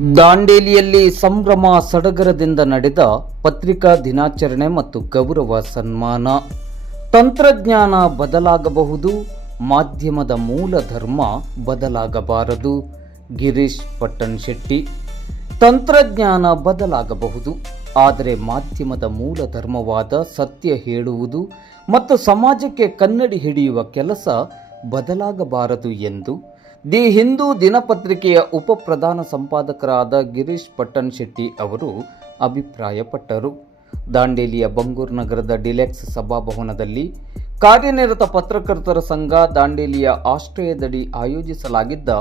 ದಾಂಡೇಲಿಯಲ್ಲಿ ಸಂಭ್ರಮ ಸಡಗರದಿಂದ ನಡೆದ ಪತ್ರಿಕಾ ದಿನಾಚರಣೆ ಮತ್ತು ಗೌರವ ಸನ್ಮಾನ. ತಂತ್ರಜ್ಞಾನ ಬದಲಾಗಬಹುದು, ಮಾಧ್ಯಮದ ಮೂಲ ಧರ್ಮ ಬದಲಾಗಬಾರದು. ಗಿರೀಶ್ ಪಟ್ಟಣಶೆಟ್ಟಿ. ತಂತ್ರಜ್ಞಾನ ಬದಲಾಗಬಹುದು, ಆದರೆ ಮಾಧ್ಯಮದ ಮೂಲ ಧರ್ಮವಾದ ಸತ್ಯ ಹೇಳುವುದು ಮತ್ತು ಸಮಾಜಕ್ಕೆ ಕನ್ನಡಿ ಹಿಡಿಯುವ ಕೆಲಸ ಬದಲಾಗಬಾರದು ಎಂದು ದಿ ಹಿಂದೂ ದಿನಪತ್ರಿಕೆಯ ಉಪ ಪ್ರಧಾನ ಸಂಪಾದಕರಾದ ಗಿರೀಶ್ ಪಟ್ಟಣಶೆಟ್ಟಿ ಅವರು ಅಭಿಪ್ರಾಯಪಟ್ಟರು. ದಾಂಡೇಲಿಯ ಬಂಗೂರು ನಗರದ ಡಿಲೆಕ್ಸ್ ಸಭಾಭವನದಲ್ಲಿ ಕಾರ್ಯನಿರತ ಪತ್ರಕರ್ತರ ಸಂಘ ದಾಂಡೇಲಿಯ ಆಶ್ರಯದಡಿ ಆಯೋಜಿಸಲಾಗಿದ್ದ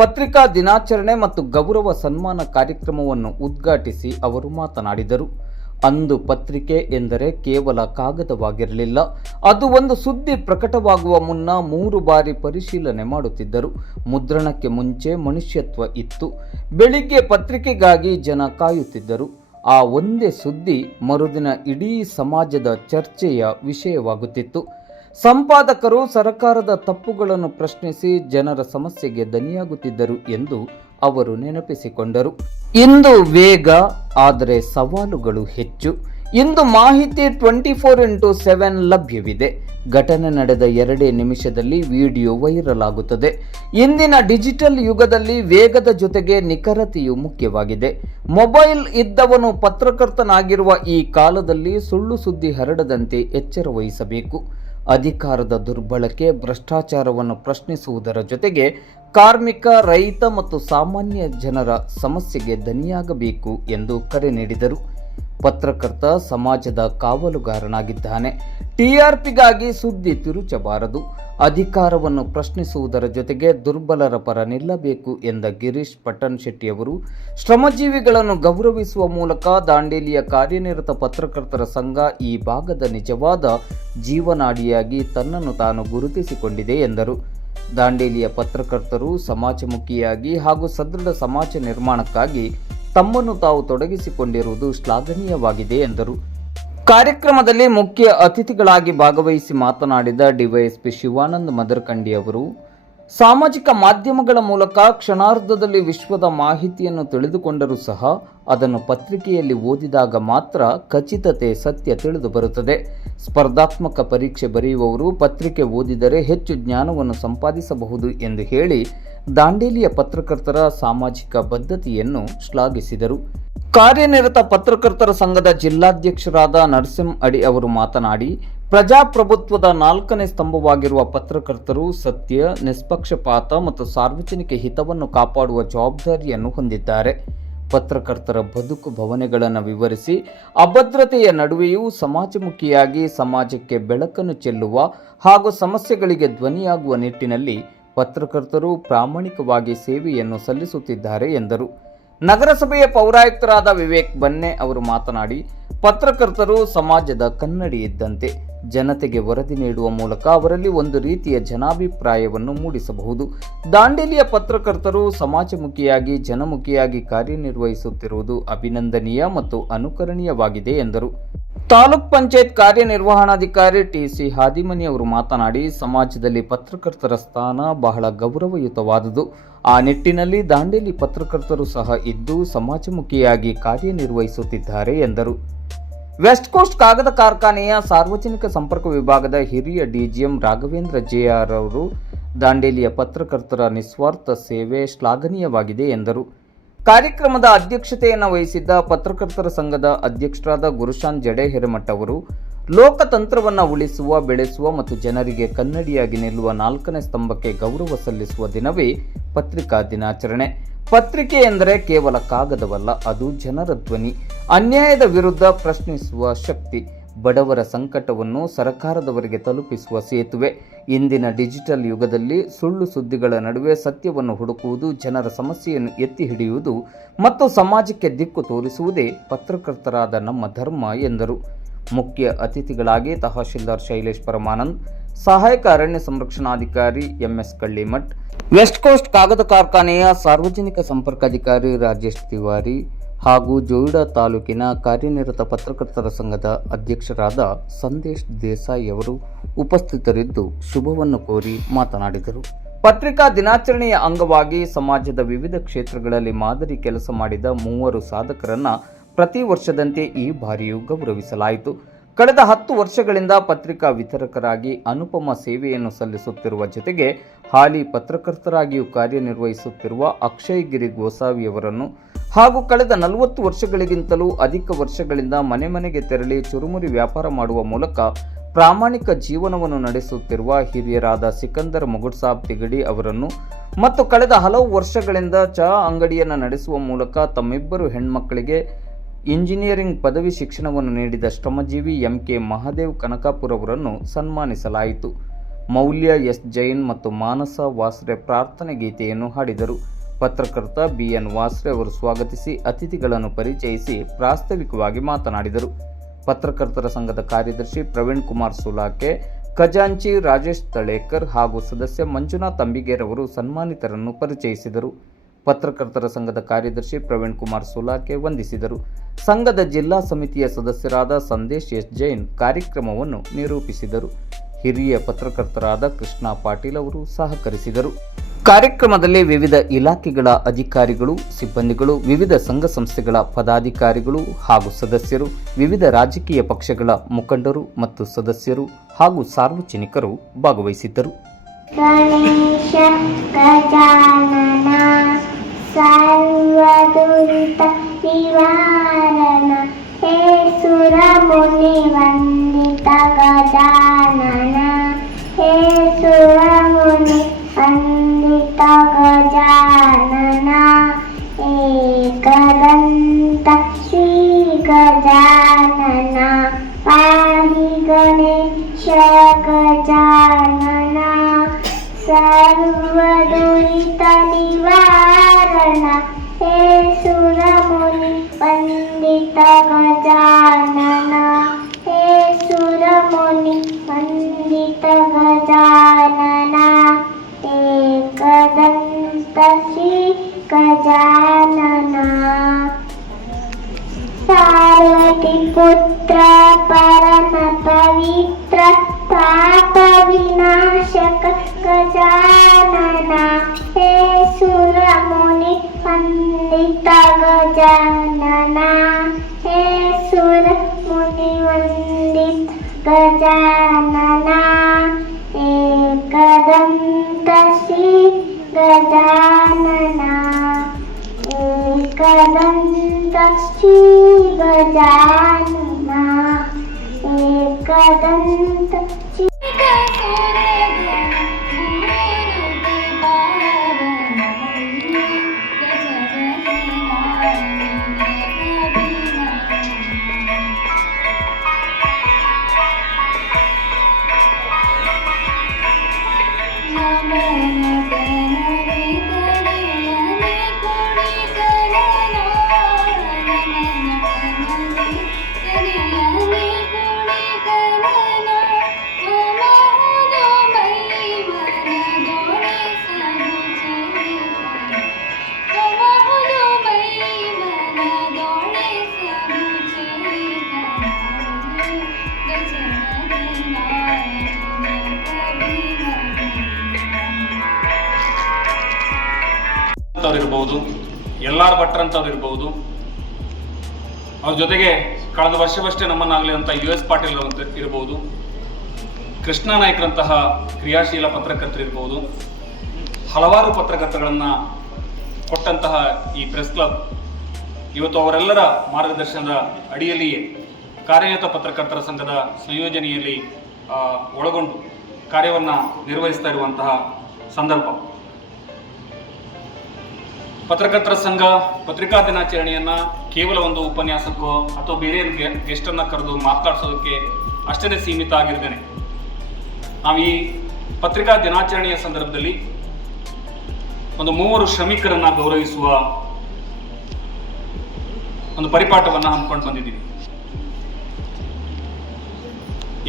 ಪತ್ರಿಕಾ ದಿನಾಚರಣೆ ಮತ್ತು ಗೌರವ ಸನ್ಮಾನ ಕಾರ್ಯಕ್ರಮವನ್ನು ಉದ್ಘಾಟಿಸಿ ಅವರು ಮಾತನಾಡಿದರು. ಅಂದು ಪತ್ರಿಕೆ ಎಂದರೆ ಕೇವಲ ಕಾಗದವಾಗಿರಲಿಲ್ಲ. ಅದು ಒಂದು ಸುದ್ದಿ ಪ್ರಕಟವಾಗುವ ಮುನ್ನ 3 ಬಾರಿ ಪರಿಶೀಲನೆ ಮಾಡುತ್ತಿದ್ದರು. ಮುದ್ರಣಕ್ಕೆ ಮುಂಚೆ ಮನುಷ್ಯತ್ವ ಇತ್ತು. ಬೆಳಿಗ್ಗೆ ಪತ್ರಿಕೆಗಾಗಿ ಜನ ಕಾಯುತ್ತಿದ್ದರು. ಆ ಒಂದೇ ಸುದ್ದಿ ಮರುದಿನ ಇಡೀ ಸಮಾಜದ ಚರ್ಚೆಯ ವಿಷಯವಾಗುತ್ತಿತ್ತು. ಸಂಪಾದಕರು ಸರ್ಕಾರದ ತಪ್ಪುಗಳನ್ನು ಪ್ರಶ್ನಿಸಿ ಜನರ ಸಮಸ್ಯೆಗೆ ದನಿಯಾಗುತ್ತಿದ್ದರು ಎಂದು ಅವರು ನೆನಪಿಸಿಕೊಂಡರು. ಇಂದು ವೇಗ, ಆದರೆ ಸವಾಲುಗಳು ಹೆಚ್ಚು. ಇಂದು ಮಾಹಿತಿ 24x7 ಲಭ್ಯವಿದೆ. ಘಟನೆ ನಡೆದ 2 ನಿಮಿಷದಲ್ಲಿ ವಿಡಿಯೋ ವೈರಲ್ ಆಗುತ್ತದೆ. ಇಂದಿನ ಡಿಜಿಟಲ್ ಯುಗದಲ್ಲಿ ವೇಗದ ಜೊತೆಗೆ ನಿಖರತೆಯು ಮುಖ್ಯವಾಗಿದೆ. ಮೊಬೈಲ್ ಇದ್ದವನು ಪತ್ರಕರ್ತನಾಗಿರುವ ಈ ಕಾಲದಲ್ಲಿ ಸುಳ್ಳು ಸುದ್ದಿ ಹರಡದಂತೆ ಎಚ್ಚರ ವಹಿಸಬೇಕು. ಅಧಿಕಾರದ ದುರ್ಬಳಕೆ, ಭ್ರಷ್ಟಾಚಾರವನ್ನು ಪ್ರಶ್ನಿಸುವುದರ ಜೊತೆಗೆ ಕಾರ್ಮಿಕ, ರೈತ ಮತ್ತು ಸಾಮಾನ್ಯ ಜನರ ಸಮಸ್ಯೆಗೆ ದನಿಯಾಗಬೇಕು ಎಂದು ಕರೆ ನೀಡಿದರು. ಪತ್ರಕರ್ತ ಸಮಾಜದ ಕಾವಲುಗಾರನಾಗಿದ್ದಾನೆ. ಟಿಆರ್ಪಿಗಾಗಿ ಸುದ್ದಿ ತಿರುಚಬಾರದು. ಅಧಿಕಾರವನ್ನು ಪ್ರಶ್ನಿಸುವುದರ ಜೊತೆಗೆ ದುರ್ಬಲರ ಪರ ನಿಲ್ಲಬೇಕು ಎಂದ ಗಿರೀಶ್ ಪಟ್ಟಣಶೆಟ್ಟಿಯವರು ಶ್ರಮಜೀವಿಗಳನ್ನು ಗೌರವಿಸುವ ಮೂಲಕ ದಾಂಡೇಲಿಯ ಕಾರ್ಯನಿರತ ಪತ್ರಕರ್ತರ ಸಂಘ ಈ ಭಾಗದ ನಿಜವಾದ ಜೀವನಾಡಿಯಾಗಿ ತನ್ನನ್ನು ತಾನು ಗುರುತಿಸಿಕೊಂಡಿದೆ ಎಂದರು. ದಾಂಡೇಲಿಯ ಪತ್ರಕರ್ತರು ಸಮಾಜಮುಖಿಯಾಗಿ ಹಾಗೂ ಸದೃಢ ಸಮಾಜ ನಿರ್ಮಾಣಕ್ಕಾಗಿ ತಮ್ಮನ್ನು ತಾವು ತೊಡಗಿಸಿಕೊಂಡಿರುವುದು ಶ್ಲಾಘನೀಯವಾಗಿದೆ ಎಂದರು. ಕಾರ್ಯಕ್ರಮದಲ್ಲಿ ಮುಖ್ಯ ಅತಿಥಿಗಳಾಗಿ ಭಾಗವಹಿಸಿ ಮಾತನಾಡಿದ ಡಿವೈಎಸ್ಪಿ ಶಿವಾನಂದ್ ಮದರಕಂಡಿ ಅವರು ಸಾಮಾಜಿಕ ಮಾಧ್ಯಮಗಳ ಮೂಲಕ ಕ್ಷಣಾರ್ಧದಲ್ಲಿ ವಿಶ್ವದ ಮಾಹಿತಿಯನ್ನು ತಿಳಿದುಕೊಂಡರೂ ಸಹ ಅದನ್ನು ಪತ್ರಿಕೆಯಲ್ಲಿ ಓದಿದಾಗ ಮಾತ್ರ ಖಚಿತತೆ ಸತ್ಯ ತಿಳಿದು ಬರುತ್ತದೆ. ಸ್ಪರ್ಧಾತ್ಮಕ ಪರೀಕ್ಷೆ ಬರೆಯುವವರು ಪತ್ರಿಕೆ ಓದಿದರೆ ಹೆಚ್ಚು ಜ್ಞಾನವನ್ನು ಸಂಪಾದಿಸಬಹುದು ಎಂದು ಹೇಳಿ ದಾಂಡೇಲಿಯ ಪತ್ರಕರ್ತರ ಸಾಮಾಜಿಕ ಬದ್ಧತೆಯನ್ನು ಶ್ಲಾಘಿಸಿದರು. ಕಾರ್ಯನಿರತ ಪತ್ರಕರ್ತರ ಸಂಘದ ಜಿಲ್ಲಾಧ್ಯಕ್ಷರಾದ ನರಸಿಂಹ ಅಡಿ ಅವರು ಮಾತನಾಡಿ, ಪ್ರಜಾಪ್ರಭುತ್ವದ 4ನೇ ಸ್ತಂಭವಾಗಿರುವ ಪತ್ರಕರ್ತರು ಸತ್ಯ, ನಿಷ್ಪಕ್ಷಪಾತ ಮತ್ತು ಸಾರ್ವಜನಿಕ ಹಿತವನ್ನು ಕಾಪಾಡುವ ಜವಾಬ್ದಾರಿಯನ್ನು ಹೊಂದಿದ್ದಾರೆ. ಪತ್ರಕರ್ತರ ಬದುಕು ಭಾವನೆಗಳನ್ನು ವಿವರಿಸಿ ಅಭದ್ರತೆಯ ನಡುವೆಯೂ ಸಮಾಜಮುಖಿಯಾಗಿ ಸಮಾಜಕ್ಕೆ ಬೆಳಕನ್ನು ಚೆಲ್ಲುವ ಹಾಗೂ ಸಮಸ್ಯೆಗಳಿಗೆ ಧ್ವನಿಯಾಗುವ ನಿಟ್ಟಿನಲ್ಲಿ ಪತ್ರಕರ್ತರು ಪ್ರಾಮಾಣಿಕವಾಗಿ ಸೇವೆಯನ್ನು ಸಲ್ಲಿಸುತ್ತಿದ್ದಾರೆ ಎಂದರು. ನಗರಸಭೆಯ ಪೌರಾಯುಕ್ತರಾದ ವಿವೇಕ್ ಬನ್ನೆ ಅವರು ಮಾತನಾಡಿ, ಪತ್ರಕರ್ತರು ಸಮಾಜದ ಕನ್ನಡಿ ಇದ್ದಂತೆ. ಜನತೆಗೆ ವರದಿ ನೀಡುವ ಮೂಲಕ ಅವರಲ್ಲಿ ಒಂದು ರೀತಿಯ ಜನಾಭಿಪ್ರಾಯವನ್ನು ಮೂಡಿಸಬಹುದು. ದಾಂಡೇಲಿಯ ಪತ್ರಕರ್ತರು ಸಮಾಜಮುಖಿಯಾಗಿ ಜನಮುಖಿಯಾಗಿ ಕಾರ್ಯನಿರ್ವಹಿಸುತ್ತಿರುವುದು ಅಭಿನಂದನೀಯ ಮತ್ತು ಅನುಕರಣೀಯವಾಗಿದೆ ಎಂದರು. ತಾಲೂಕ್ ಪಂಚಾಯತ್ ಕಾರ್ಯನಿರ್ವಹಣಾಧಿಕಾರಿ ಟಿಸಿ ಹಾದಿಮನಿ ಅವರು ಮಾತನಾಡಿ, ಸಮಾಜದಲ್ಲಿ ಪತ್ರಕರ್ತರ ಸ್ಥಾನ ಬಹಳ ಗೌರವಯುತವಾದುದು. ಆ ನಿಟ್ಟಿನಲ್ಲಿ ದಾಂಡೇಲಿ ಪತ್ರಕರ್ತರು ಸಹ ಇದ್ದು ಸಮಾಜಮುಖಿಯಾಗಿ ಕಾರ್ಯನಿರ್ವಹಿಸುತ್ತಿದ್ದಾರೆ ಎಂದರು. ವೆಸ್ಟ್ ಕೋಸ್ಟ್ ಕಾಗದ ಕಾರ್ಖಾನೆಯ ಸಾರ್ವಜನಿಕ ಸಂಪರ್ಕ ವಿಭಾಗದ ಹಿರಿಯ ಡಿಜಿಎಂ ರಾಘವೇಂದ್ರ ಜೆಆರ್ ಅವರು ದಾಂಡೇಲಿಯ ಪತ್ರಕರ್ತರ ನಿಸ್ವಾರ್ಥ ಸೇವೆ ಶ್ಲಾಘನೀಯವಾಗಿದೆ ಎಂದರು. ಕಾರ್ಯಕ್ರಮದ ಅಧ್ಯಕ್ಷತೆಯನ್ನು ವಹಿಸಿದ್ದ ಪತ್ರಕರ್ತರ ಸಂಘದ ಅಧ್ಯಕ್ಷರಾದ ಗುರುಶಾಂತ್ ಜಡೆ ಹಿರೇಮಠ ಅವರು ಲೋಕತಂತ್ರವನ್ನು ಉಳಿಸುವ, ಬೆಳೆಸುವ ಮತ್ತು ಜನರಿಗೆ ಕನ್ನಡಿಯಾಗಿ ನಿಲ್ಲುವ 4ನೇ ಸ್ತಂಭಕ್ಕೆ ಗೌರವ ಸಲ್ಲಿಸುವ ದಿನವೇ ಪತ್ರಿಕಾ ದಿನಾಚರಣೆ. ಪತ್ರಿಕೆ ಎಂದರೆ ಕೇವಲ ಕಾಗದವಲ್ಲ, ಅದು ಜನರ ಧ್ವನಿ, ಅನ್ಯಾಯದ ವಿರುದ್ಧ ಪ್ರಶ್ನಿಸುವ ಶಕ್ತಿ, ಬಡವರ ಸಂಕಟವನ್ನು ಸರ್ಕಾರದವರಿಗೆ ತಲುಪಿಸುವ ಸೇತುವೆ. ಇಂದಿನ ಡಿಜಿಟಲ್ ಯುಗದಲ್ಲಿ ಸುಳ್ಳು ಸುದ್ದಿಗಳ ನಡುವೆ ಸತ್ಯವನ್ನು ಹುಡುಕುವುದು, ಜನರ ಸಮಸ್ಯೆಯನ್ನು ಎತ್ತಿ ಹಿಡಿಯುವುದು ಮತ್ತು ಸಮಾಜಕ್ಕೆ ದಿಕ್ಕು ತೋರಿಸುವುದೇ ಪತ್ರಕರ್ತರಾದ ನಮ್ಮ ಧರ್ಮ ಎಂದರು. ಮುಖ್ಯ ಅತಿಥಿಗಳಾಗಿ ತಹಶೀಲ್ದಾರ್ ಶೈಲೇಶ್ ಪರಮಾನಂದ್, ಸಹಾಯಕ ಅರಣ್ಯ ಸಂರಕ್ಷಣಾಧಿಕಾರಿ ಎಂಎಸ್ ಕಳ್ಳಿಮಠ್, ವೆಸ್ಟ್ ಕೋಸ್ಟ್ ಕಾಗದ ಕಾರ್ಖಾನೆಯ ಸಾರ್ವಜನಿಕ ಸಂಪರ್ಕಾಧಿಕಾರಿ ರಾಜೇಶ್ ತಿವಾರಿ ಹಾಗೂ ಜೋಯಿಡಾ ತಾಲೂಕಿನ ಕಾರ್ಯನಿರತ ಪತ್ರಕರ್ತರ ಸಂಘದ ಅಧ್ಯಕ್ಷರಾದ ಸಂದೇಶ್ ದೇಸಾಯಿ ಅವರು ಉಪಸ್ಥಿತರಿದ್ದು ಶುಭವನ್ನು ಕೋರಿ ಮಾತನಾಡಿದರು. ಪತ್ರಿಕಾ ದಿನಾಚರಣೆಯ ಅಂಗವಾಗಿ ಸಮಾಜದ ವಿವಿಧ ಕ್ಷೇತ್ರಗಳಲ್ಲಿ ಮಾದರಿ ಕೆಲಸ ಮಾಡಿದ 3 ಸಾಧಕರನ್ನ ಪ್ರತಿ ವರ್ಷದಂತೆ ಈ ಬಾರಿಯೂ ಗೌರವಿಸಲಾಯಿತು. ಕಳೆದ 10 ವರ್ಷಗಳಿಂದ ಪತ್ರಿಕಾ ವಿತರಕರಾಗಿ ಅನುಪಮ ಸೇವೆಯನ್ನು ಸಲ್ಲಿಸುತ್ತಿರುವ ಜೊತೆಗೆ ಹಾಲಿ ಪತ್ರಕರ್ತರಾಗಿಯೂ ಕಾರ್ಯನಿರ್ವಹಿಸುತ್ತಿರುವ ಅಕ್ಷಯ್ ಗಿರಿ ಗೋಸಾವಿಯವರನ್ನು ಹಾಗೂ ಕಳೆದ 40 ವರ್ಷಗಳಿಗಿಂತಲೂ ಅಧಿಕ ವರ್ಷಗಳಿಂದ ಮನೆ ಮನೆಗೆ ತೆರಳಿ ಚುರುಮುರಿ ವ್ಯಾಪಾರ ಮಾಡುವ ಮೂಲಕ ಪ್ರಾಮಾಣಿಕ ಜೀವನವನ್ನು ನಡೆಸುತ್ತಿರುವ ಹಿರಿಯರಾದ ಸಿಕಂದರ್ ಮುಗುಡ್ಸಾಬ್ ತಿಗಡಿ ಅವರನ್ನು ಮತ್ತು ಕಳೆದ ಹಲವು ವರ್ಷಗಳಿಂದ ಚಹಾ ಅಂಗಡಿಯನ್ನು ನಡೆಸುವ ಮೂಲಕ ತಮ್ಮಿಬ್ಬರು ಹೆಣ್ಮಕ್ಕಳಿಗೆ ಇಂಜಿನಿಯರಿಂಗ್ ಪದವಿ ಶಿಕ್ಷಣವನ್ನು ನೀಡಿದ ಶ್ರಮಜೀವಿ ಎಂಕೆ ಮಹಾದೇವ್ ಕನಕಾಪುರ್ ಅವರನ್ನು ಸನ್ಮಾನಿಸಲಾಯಿತು. ಮೌಲ್ಯ ಎಸ್ ಜೈನ್ ಮತ್ತು ಮಾನಸ ವಾಸ್ರೆ ಪ್ರಾರ್ಥನೆ ಗೀತೆಯನ್ನು ಹಾಡಿದರು. ಪತ್ರಕರ್ತ BN ವಾಸ್ರೆ ಅವರು ಸ್ವಾಗತಿಸಿ ಅತಿಥಿಗಳನ್ನು ಪರಿಚಯಿಸಿ ಪ್ರಾಸ್ತಾವಿಕವಾಗಿ ಮಾತನಾಡಿದರು. ಪತ್ರಕರ್ತರ ಸಂಘದ ಕಾರ್ಯದರ್ಶಿ ಪ್ರವೀಣ್ ಕುಮಾರ್ ಸುಲಾಕೆ, ಖಜಾಂಚಿ ರಾಜೇಶ್ ತಳೇಕರ್ ಹಾಗೂ ಸದಸ್ಯ ಮಂಜುನಾಥ್ ಅಂಬಿಗೇರ್ ಅವರು ಸನ್ಮಾನಿತರನ್ನು ಪರಿಚಯಿಸಿದರು. ಪತ್ರಕರ್ತರ ಸಂಘದ ಕಾರ್ಯದರ್ಶಿ ಪ್ರವೀಣ್ ಕುಮಾರ್ ಸುಲಾಕೆ ವಂದಿಸಿದರು. ಸಂಘದ ಜಿಲ್ಲಾ ಸಮಿತಿಯ ಸದಸ್ಯರಾದ ಸಂದೇಶ್ ಎಸ್ ಜೈನ್ ಕಾರ್ಯಕ್ರಮವನ್ನು ನಿರೂಪಿಸಿದರು. ಹಿರಿಯ ಪತ್ರಕರ್ತರಾದ ಕೃಷ್ಣ ಪಾಟೀಲ್ ಅವರು ಸಹಕರಿಸಿದರು. ಕಾರ್ಯಕ್ರಮದಲ್ಲಿ ವಿವಿಧ ಇಲಾಖೆಗಳ ಅಧಿಕಾರಿಗಳು, ಸಿಬ್ಬಂದಿಗಳು, ವಿವಿಧ ಸಂಘ ಸಂಸ್ಥೆಗಳ ಪದಾಧಿಕಾರಿಗಳು ಹಾಗೂ ಸದಸ್ಯರು, ವಿವಿಧ ರಾಜಕೀಯ ಪಕ್ಷಗಳ ಮುಖಂಡರು ಮತ್ತು ಸದಸ್ಯರು ಹಾಗೂ ಸಾರ್ವಜನಿಕರು ಭಾಗವಹಿಸಿದ್ದರು. ಗಣೇಶ ಗಜಾನನ ಸರ್ವದುರಿತ ನಿವಾರಣ ಹೇ ಸುರ ಮುನಿ ವಂದಿತ ಗಜಾನನ ಹೇ ಸುರ ಮುನಿ ವಂದಿತ ಗಜಾನನ ಏಕದಂತ ಶ್ರೀ ಗಜಾನನ ಪಾಹಿ ಗಣೇಶ ಗಜಾನನ ಸರ್ವದುರಿತ ನಿವಾರಣ ಹೇ ಸುರ ಮುನಿ ವಂದಿತ ಗಜಾನನ ಹೇ ಸುರ ಮುನಿ ವಂದಿತ ಗಜಾನನ ಏಕದಂತ ಶ್ರೀ ಗಜಾನನ ಪಾರ್ವತಿ ಪುತ್ರ ಪರಮ ಪವಿತ್ರ ಪಾಪ ವಿನಾಶಕ ಗಜಾನನ ಹೇ ಸುರ ಮುನಿ ವಂದಿತ ಗಜಾನನ ಹೇ ಸುರ ಮುನಿ ವಂದಿತ ಗಜಾನನ ಏಕದಂತ ಶ್ರೀ ಗಜಾನನ ಏಕದಂತ ಶ್ರೀ ಗಜಾನನ ಏಕದಂತ ಶ್ರೀ ಇರಬಹುದು, ಎಲ್ಲಾರ್ ಭಟ್ರಂತವ್ರು ಇರಬಹುದು, ಅವ್ರ ಜೊತೆಗೆ ಕಳೆದ ವರ್ಷವಷ್ಟೇ ನಮ್ಮನ್ನಾಗಲಿದಂಥ US ಪಾಟೀಲ್ ಇರಬಹುದು, ಕೃಷ್ಣ ನಾಯ್ಕರಂತಹ ಕ್ರಿಯಾಶೀಲ ಪತ್ರಕರ್ತರು ಇರಬಹುದು, ಹಲವಾರು ಪತ್ರಕರ್ತಗಳನ್ನು ಕೊಟ್ಟಂತಹ ಈ ಪ್ರೆಸ್ ಕ್ಲಬ್ ಇವತ್ತು ಅವರೆಲ್ಲರ ಮಾರ್ಗದರ್ಶನದ ಅಡಿಯಲ್ಲಿಯೇ ಕಾರ್ಯನಿರತ ಪತ್ರಕರ್ತರ ಸಂಘದ ಸಂಯೋಜನೆಯಲ್ಲಿ ಒಳಗೊಂಡು ಕಾರ್ಯವನ್ನು ನಿರ್ವಹಿಸ್ತಾ ಇರುವಂತಹ ಸಂದರ್ಭ. ಪತ್ರಕರ್ತರ ಸಂಘ ಪತ್ರಿಕಾ ದಿನಾಚರಣೆಯನ್ನು ಕೇವಲ ಒಂದು ಉಪನ್ಯಾಸಕ್ಕೋ ಅಥವಾ ಬೇರೆ ಗೆಸ್ಟನ್ನು ಕರೆದು ಮಾತನಾಡಿಸೋದಕ್ಕೆ ಅಷ್ಟೇ ಸೀಮಿತ ಆಗಿರ್ತೇನೆ. ನಾವು ಈ ಪತ್ರಿಕಾ ದಿನಾಚರಣೆಯ ಸಂದರ್ಭದಲ್ಲಿ ಒಂದು 3 ಶ್ರಮಿಕರನ್ನು ಗೌರವಿಸುವ ಒಂದು ಪರಿಪಾಠವನ್ನು ಹಮ್ಮಿಕೊಂಡು ಬಂದಿದ್ದೀವಿ.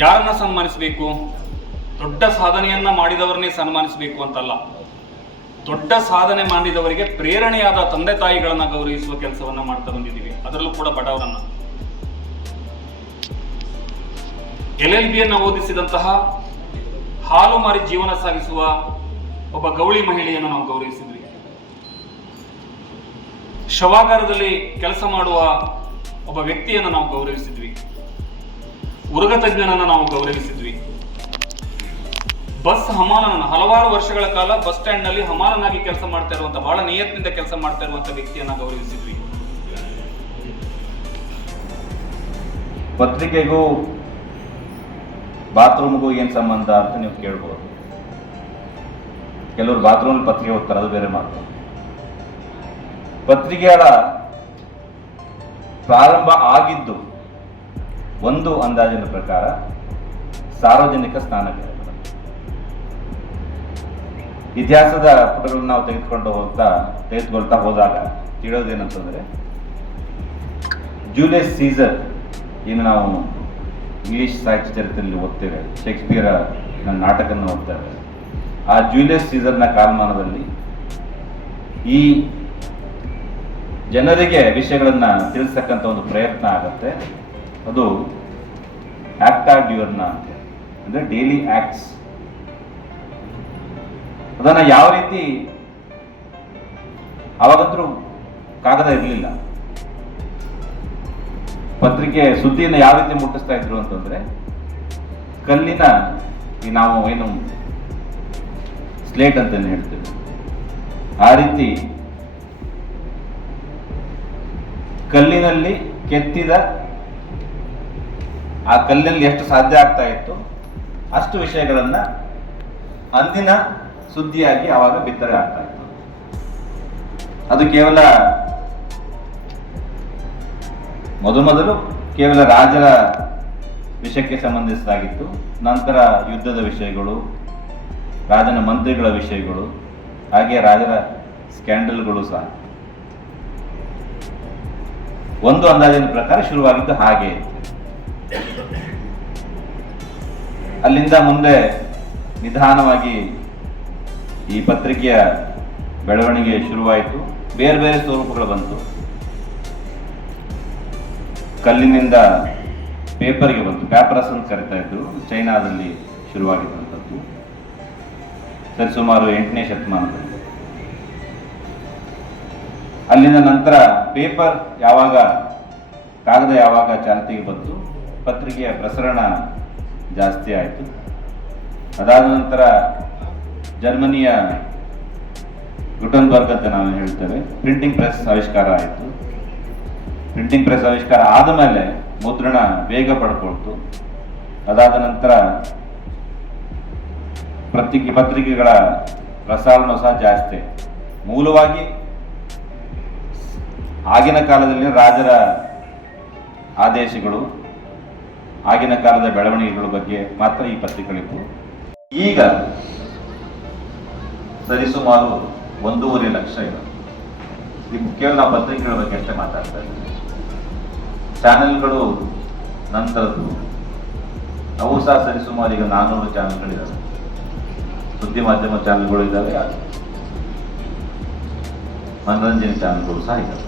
ಯಾರನ್ನ ಸನ್ಮಾನಿಸಬೇಕು? ದೊಡ್ಡ ಸಾಧನೆಯನ್ನ ಮಾಡಿದವರನ್ನೇ ಸನ್ಮಾನಿಸಬೇಕು ಅಂತಲ್ಲ, ದೊಡ್ಡ ಸಾಧನೆ ಮಾಡಿದವರಿಗೆ ಪ್ರೇರಣೆಯಾದ ತಂದೆ ತಾಯಿಗಳನ್ನ ಗೌರವಿಸುವ ಕೆಲಸವನ್ನ ಮಾಡ್ತಾ ಬಂದಿದ್ದೀವಿ. ಅದರಲ್ಲೂ ಕೂಡ ಬಡವರನ್ನ. LLB ಓದಿಸಿದಂತಹ ಹಾಲು ಮಾರಿ ಜೀವನ ಸಾಗಿಸುವ ಒಬ್ಬ ಗೌಳಿ ಮಹಿಳೆಯನ್ನು ನಾವು ಗೌರವಿಸಿದ್ವಿ. ಶವಾಗಾರದಲ್ಲಿ ಕೆಲಸ ಮಾಡುವ ಒಬ್ಬ ವ್ಯಕ್ತಿಯನ್ನು ನಾವು ಗೌರವಿಸಿದ್ವಿ. ಉರುಗ ತಜ್ಞನನ್ನು ನಾವು ಗೌರವಿಸಿದ್ವಿ. ಬಸ್ ಹಮಾಲನನ್ನು ಹಲವಾರು ವರ್ಷಗಳ ಕಾಲ ಬಸ್ ಸ್ಟ್ಯಾಂಡ್ ನಲ್ಲಿ ಹಮಾಲನಾಗಿ ಕೆಲಸ ಮಾಡ್ತಾ ಇರುವಂತ, ಬಹಳ ನಿಯತ್ನಿಂದ ಕೆಲಸ ಮಾಡ್ತಾ ಇರುವಂತ ವ್ಯಕ್ತಿಯನ್ನ ಗೌರವಿಸಿದ್ವಿ. ಪತ್ರಿಕೆಗೂ ಬಾತ್ರೂಮ್ಗೂ ಏನು ಸಂಬಂಧ ಅಂತ ನೀವು ಕೇಳ್ಬೋದು. ಕೆಲವರು ಬಾತ್ರೂಮ್ ಪತ್ರಿಕೆ ಓದ್ತಾರೆ, ಅದು ಬೇರೆ ಮಾತು. ಪತ್ರಿಕೆಗಳ ಪ್ರಾರಂಭ ಆಗಿದ್ದು ಒಂದು ಅಂದಾಜಿನ ಪ್ರಕಾರ ಸಾರ್ವಜನಿಕ ಸ್ನಾನಕ್ಕೆ. ಇತಿಹಾಸದ ಪುಟಗಳನ್ನು ನಾವು ತೆಗೆದುಕೊಳ್ತಾ ಹೋದಾಗ ತಿಳಿಯೋದೇನಂತಂದ್ರೆ, ಜೂಲಿಯಸ್ ಸೀಸರ್, ಇನ್ನು ನಾವು ಇಂಗ್ಲಿಷ್ ಸಾಹಿತ್ಯ ಚರಿತ್ರೆಯಲ್ಲಿ ಓದ್ತೇವೆ, ಶೇಕ್ಸ್ಪಿಯರ್ ನಾಟಕವನ್ನು ಓದ್ತೇವೆ. ಆ ಜೂಲಿಯಸ್ ಸೀಸರ್ನ ಕಾಲಮಾನದಲ್ಲಿ ಈ ಜನರಿಗೆ ವಿಷಯಗಳನ್ನು ತಿಳಿಸ್ತಕ್ಕಂಥ ಒಂದು ಪ್ರಯತ್ನ ಆಗುತ್ತೆ. ಅದು ಆಕ್ಟಾ ಡ್ಯೂರ್ನ ಅಂತ, ಅಂದರೆ ಡೈಲಿ ಆಕ್ಟ್ಸ್. ಅದನ್ನು ಯಾವ ರೀತಿ, ಅವಾಗಂತರೂ ಕಾಗದ ಇರಲಿಲ್ಲ, ಪತ್ರಿಕೆ ಸುದ್ದಿಯನ್ನು ಯಾವ ರೀತಿ ಮುಟ್ಟಿಸ್ತಾ ಇದ್ರು ಅಂತಂದ್ರೆ, ಕಲ್ಲಿನ ಈ ನಾವು ಏನು ಸ್ಲೇಟ್ ಅಂತ ಹೇಳ್ತೇವೆ, ಆ ರೀತಿ ಕಲ್ಲಿನಲ್ಲಿ ಕೆತ್ತಿದ, ಆ ಕಲ್ಲಿನಲ್ಲಿ ಎಷ್ಟು ಸಾಧ್ಯ ಆಗ್ತಾ ಇತ್ತು ಅಷ್ಟು ವಿಷಯಗಳನ್ನ ಅಂದಿನ ಸುದ್ದಿಯಾಗಿ ಆವಾಗ ಬಿತ್ತನೆ ಆಗ್ತಾ ಇತ್ತು. ಅದು ಕೇವಲ ಮೊದಲು ಕೇವಲ ರಾಜರ ವಿಷಯಕ್ಕೆ ಸಂಬಂಧಿಸಿದಾಗಿತ್ತು. ನಂತರ ಯುದ್ಧದ ವಿಷಯಗಳು, ರಾಜನ ಮಂತ್ರಿಗಳ ವಿಷಯಗಳು, ಹಾಗೆ ರಾಜರ ಸ್ಕ್ಯಾಂಡಲ್ಗಳು ಸಹ ಒಂದು ಅಂದಾಜಿನ ಪ್ರಕಾರ ಶುರುವಾಗಿದ್ದು ಹಾಗೆ. ಅಲ್ಲಿಂದ ಮುಂದೆ ನಿಧಾನವಾಗಿ ಈ ಪತ್ರಿಕೆಯ ಬೆಳವಣಿಗೆ ಶುರುವಾಯಿತು. ಬೇರೆ ಬೇರೆ ಸ್ವರೂಪಗಳು ಬಂತು. ಕಲ್ಲಿನಿಂದ ಪೇಪರ್ಗೆ ಬಂತು, ಪ್ಯಾಪರಸ್ ಅಂತ ಕರಿತಾ ಇದ್ರು, ಚೈನಾದಲ್ಲಿ ಶುರುವಾಗಿದ್ದಂಥದ್ದು ಸರಿಸುಮಾರು 8ನೇ ಶತಮಾನದಲ್ಲಿ. ಅಲ್ಲಿಂದ ನಂತರ ಪೇಪರ್ ಯಾವಾಗ, ಕಾಗದ ಯಾವಾಗ ಚಾಲ್ತಿಗೆ ಬಂತು, ಪತ್ರಿಕೆಯ ಪ್ರಸರಣ ಜಾಸ್ತಿ ಆಯಿತು. ಅದಾದ ನಂತರ ಜರ್ಮನಿಯ ಗುಟನ್ಬರ್ಗ್ ಅಂತ ನಾವು ಹೇಳ್ತೇವೆ, ಪ್ರಿಂಟಿಂಗ್ ಪ್ರೆಸ್ ಆವಿಷ್ಕಾರ ಆಯಿತು. ಪ್ರಿಂಟಿಂಗ್ ಪ್ರೆಸ್ ಆವಿಷ್ಕಾರ ಆದ ಮೇಲೆ ಮುದ್ರಣ ಬೇಗ ಪಡ್ಕೊಳ್ತು. ಅದಾದ ನಂತರ ಪತ್ರಿಕೆಗಳ ಪ್ರಸಾರಣ ಸಹ ಜಾಸ್ತಿ. ಮೂಲವಾಗಿ ಆಗಿನ ಕಾಲದಲ್ಲಿ ರಾಜರ ಆದೇಶಗಳು, ಆಗಿನ ಕಾಲದ ಬೆಳವಣಿಗೆಗಳ ಬಗ್ಗೆ ಮಾತ್ರ ಈ ಪತ್ರಿಕೆಗಳಿಗೂ. ಈಗ ಸರಿಸುಮಾರು 1.5 ಲಕ್ಷ ಇದೆ. ಕೇವಲ ನಾವು ಪತ್ರಿಕೆಗಳ ಬಗ್ಗೆ ಅಷ್ಟೇ ಮಾತಾಡ್ತಾ ಇದ್ದೀವಿ. ಚಾನೆಲ್ಗಳು ನಂತರದ್ದು, ಅವು ಸಹ ಸರಿಸುಮಾರು ಈಗ 400 ಚಾನೆಲ್ಗಳಿದ್ದಾವೆ. ಸುದ್ದಿ ಮಾಧ್ಯಮ ಚಾನೆಲ್ಗಳು ಇದ್ದಾವೆ, ಮನರಂಜನೆ ಚಾನೆಲ್ಗಳು ಸಹ ಇದ್ದಾವೆ.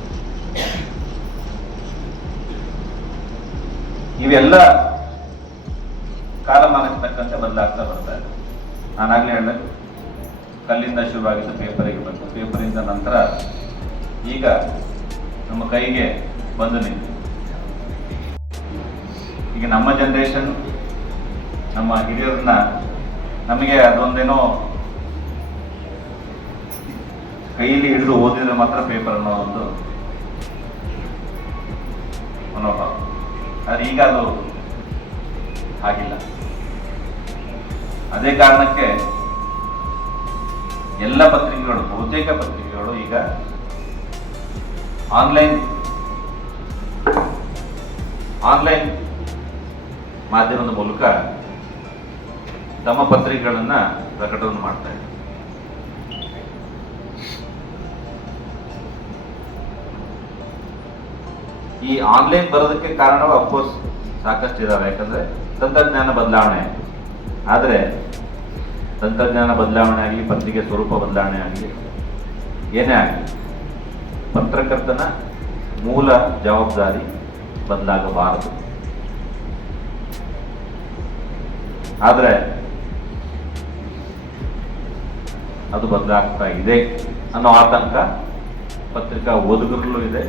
ಇವೆಲ್ಲ ಕಾಲಮಾನಕ್ಕೆ ತಕ್ಕಂತೆ ಬದಲಾಗ್ತಾ ಬರ್ತಾ ಇದೆ. ನಾನಾಗಲೇ ಹೇಳಿದೆ, ಕಲ್ಲಿಂದ ಶುರುವಾಗಿದ್ದ ಪೇಪರಿಗೆ ಬಂತು, ಪೇಪರಿಂದ ನಂತರ ಈಗ ನಮ್ಮ ಕೈಗೆ ಬಂದು ನಿಂತು. ಈಗ ನಮ್ಮ ಜನರೇಷನ್, ನಮ್ಮ ಹಿರಿಯರನ್ನ, ನಮಗೆ ಅದೊಂದೇನೋ ಕೈಯಲ್ಲಿ ಹಿಡಿದು ಓದಿದ್ರೆ ಮಾತ್ರ ಪೇಪರ್ ಅನ್ನೋ ಒಂದು ಮನೋಭಾವ. ಆದರೆ ಈಗ ಅದು ಹಾಗಿಲ್ಲ. ಅದೇ ಕಾರಣಕ್ಕೆ ಎಲ್ಲ ಪತ್ರಿಕೆಗಳು, ಬಹುತೇಕ ಪತ್ರಿಕೆಗಳು ಈಗ ಆನ್ಲೈನ್ ಮಾಧ್ಯಮದ ಮೂಲಕ ತಮ್ಮ ಪತ್ರಿಕೆಗಳನ್ನ ಪ್ರಕಟಣೆ ಮಾಡ್ತಾ ಇದ್ದಾರೆ. ಈ ಆನ್ಲೈನ್ ಬರೋದಕ್ಕೆ ಕಾರಣವು ಅಫ್ಕೋರ್ಸ್ ಸಾಕಷ್ಟು ಇದಾವೆ. ಯಾಕಂದ್ರೆ ತಂತ್ರಜ್ಞಾನ ಬದಲಾವಣೆ. ಆದರೆ ತಂತ್ರಜ್ಞಾನ ಬದಲಾವಣೆ ಆಗಲಿ, ಪತ್ರಿಕೆ ಸ್ವರೂಪ ಬದಲಾವಣೆ ಆಗಲಿ, ಏನೇ ಆಗಲಿ, ಪತ್ರಕರ್ತನ ಮೂಲ ಜವಾಬ್ದಾರಿ ಬದಲಾಗಬಾರದು. ಆದರೆ ಅದು ಬದಲಾಗ್ತಾ ಇದೆ ಅನ್ನೋ ಆತಂಕ ಪತ್ರಿಕಾ ಓದುಗರಲ್ಲೂ ಇದೆ,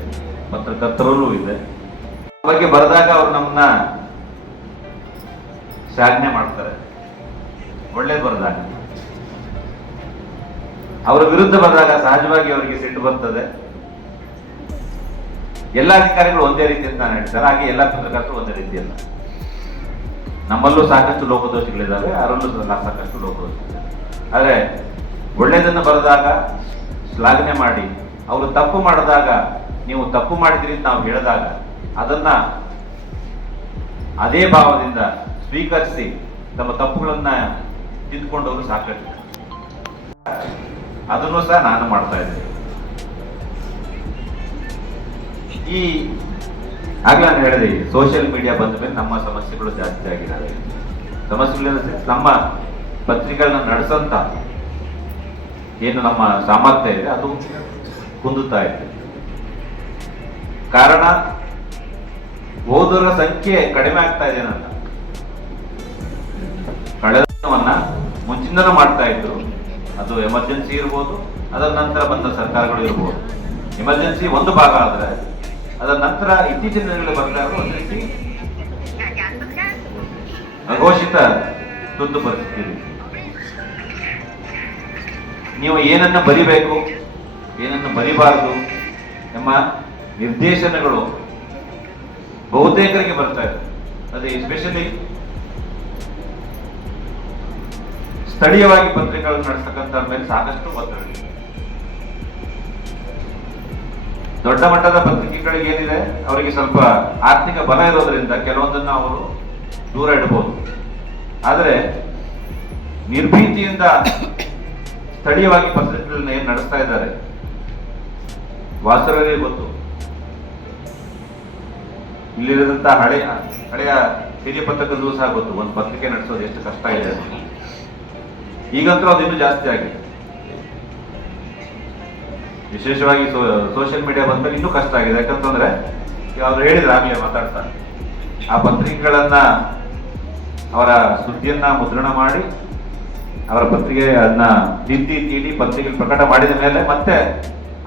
ಪತ್ರಕರ್ತರಲ್ಲೂ ಇದೆ. ಬಗ್ಗೆ ಬರೆದಾಗ ಅವರು ನಮ್ಮನ್ನ ಶ್ಲಾಘನೆ ಮಾಡ್ತಾರೆ, ಒಳ್ಳೇದು ಬರೆದಾಗ. ಅವರ ವಿರುದ್ಧ ಬರೆದಾಗ ಸಹಜವಾಗಿ ಅವರಿಗೆ ಸಿಟ್ಟು ಬರ್ತದೆ. ಎಲ್ಲ ಅಧಿಕಾರಿಗಳು ಒಂದೇ ರೀತಿ ಅಂತ ನಾನು ಹೇಳ್ತಾರೆ, ಹಾಗೆ ಎಲ್ಲ ಪತ್ರಕರ್ತರು ಒಂದೇ ರೀತಿಯಲ್ಲ. ನಮ್ಮಲ್ಲೂ ಸಾಕಷ್ಟು ಲೋಪದೋಷಗಳಿದ್ದಾವೆ, ಅವರಲ್ಲೂ ಸಾಕಷ್ಟು ಲೋಪದೋಷಗಳಿವೆ. ಆದರೆ ಒಳ್ಳೆಯದನ್ನು ಬರೆದಾಗ ಶ್ಲಾಘನೆ ಮಾಡಿ, ಅವರು ತಪ್ಪು ಮಾಡಿದಾಗ ನೀವು ತಪ್ಪು ಮಾಡಿದಿರಿ ಅಂತ ನಾವು ಹೇಳಿದಾಗ ಅದನ್ನ ಅದೇ ಭಾವದಿಂದ ಸ್ವೀಕರಿಸಿ ತಮ್ಮ ತಪ್ಪುಗಳನ್ನ ತಿದ್ದುಕೊಂಡವರು ಸಾಕಷ್ಟು. ಅದನ್ನು ಸಹ ನಾನು ಮಾಡ್ತಾ ಇದ್ದೇನೆ. ಈ ಆಗ್ಲೇ ನಾನು ಹೇಳಿದೆ, ಸೋಷಿಯಲ್ ಮೀಡಿಯಾ ಬಂದ ಮೇಲೆ ನಮ್ಮ ಸಮಸ್ಯೆಗಳು ಜಾಸ್ತಿ ಆಗಿದ್ದಾವೆ. ಸಮಸ್ಯೆಗಳು ನಮ್ಮ ಪತ್ರಿಕೆಗಳನ್ನ ನಡೆಸಂತ ಏನು ನಮ್ಮ ಸಾಮರ್ಥ್ಯ ಇದೆ ಅದು ಕುಂದುತ್ತಾ ಇದೆ. ಕಾರಣ ಓದುಗರ ಸಂಖ್ಯೆ ಕಡಿಮೆ ಆಗ್ತಾ ಇದೆ ಅಂತ. ಕಳೆದವನ್ನ ಮುಂಚಿಂದನೂ ಮಾಡ್ತಾ ಇದ್ರು, ಅದು ಎಮರ್ಜೆನ್ಸಿ ಇರ್ಬೋದು, ಅದರ ನಂತರ ಬಂದ ಸರ್ಕಾರಗಳು ಇರ್ಬೋದು. ಎಮರ್ಜೆನ್ಸಿ ಒಂದು ಭಾಗ ಆದರೆ ಅದರ ನಂತರ ಇತ್ತೀಚಿನ ದಿನಗಳಲ್ಲಿ ಬರ್ತಾ ಇರೋ ಒಂದು ರೀತಿ ಅಘೋಷಿತ ತುರ್ತು ಪರಿಸ್ಥಿತಿ ಇದೆ. ನೀವು ಏನನ್ನ ಬರಿಬೇಕು, ಏನನ್ನ ಬರಿಬಾರದು ಎಂಬ ನಿರ್ದೇಶನಗಳು ಬಹುತೇಕರಿಗೆ ಬರ್ತಾ ಇದೆ. ಅದು ಎಸ್ಪೆಷಲಿ ಸ್ಥಳೀಯವಾಗಿ ಪತ್ರಿಕೆಗಳನ್ನು ನಡೆಸ್ತಕ್ಕಂಥ ಮೇಲೆ ಸಾಕಷ್ಟು ಒತ್ತಡ ಇದೆ. ದೊಡ್ಡ ಮಟ್ಟದ ಪತ್ರಿಕೆಗಳಿಗೆ ಏನಿದೆ, ಅವರಿಗೆ ಸ್ವಲ್ಪ ಆರ್ಥಿಕ ಬಲ ಇರೋದ್ರಿಂದ ಕೆಲವೊಂದನ್ನು ಅವರು ದೂರ ಇಡಬಹುದು. ಆದರೆ ನಿರ್ಭೀತಿಯಿಂದ ಸ್ಥಳೀಯವಾಗಿ ಪತ್ರಿಕೆಗಳನ್ನ ಏನ್ ನಡೆಸ್ತಾ ಇದ್ದಾರೆ ವಾಸ್ತವರಿಗೆ ಗೊತ್ತು. ಇಲ್ಲಿರೋದಂತ ಹಳೆಯ ಹಿರಿಯ ಪತ್ರಕರ್ತರು ಸಹ ಗೊತ್ತು ಒಂದು ಪತ್ರಿಕೆ ನಡೆಸೋದು ಎಷ್ಟು ಕಷ್ಟ ಇದೆ. ಈಗಂತೂ ಅದು ಇನ್ನೂ ಜಾಸ್ತಿ ಆಗಿದೆ. ವಿಶೇಷವಾಗಿ ಸೋಷಿಯಲ್ ಮೀಡಿಯಾ ಬಂದಾಗ ಇನ್ನೂ ಕಷ್ಟ ಆಗಿದೆ. ಯಾಕಂತಂದ್ರೆ ಅವ್ರು ಹೇಳಿದ್ರು ಆಗ್ಲೇ ಮಾತಾಡ್ತಾರೆ, ಆ ಪತ್ರಿಕೆಗಳನ್ನ ಅವರ ಸುದ್ದಿಯನ್ನ ಮುದ್ರಣ ಮಾಡಿ ಅವರ ಪತ್ರಿಕೆ ಅದನ್ನ ತಿದ್ದಿ ಪತ್ರಿಕೆ ಪ್ರಕಟ ಮಾಡಿದ ಮೇಲೆ ಮತ್ತೆ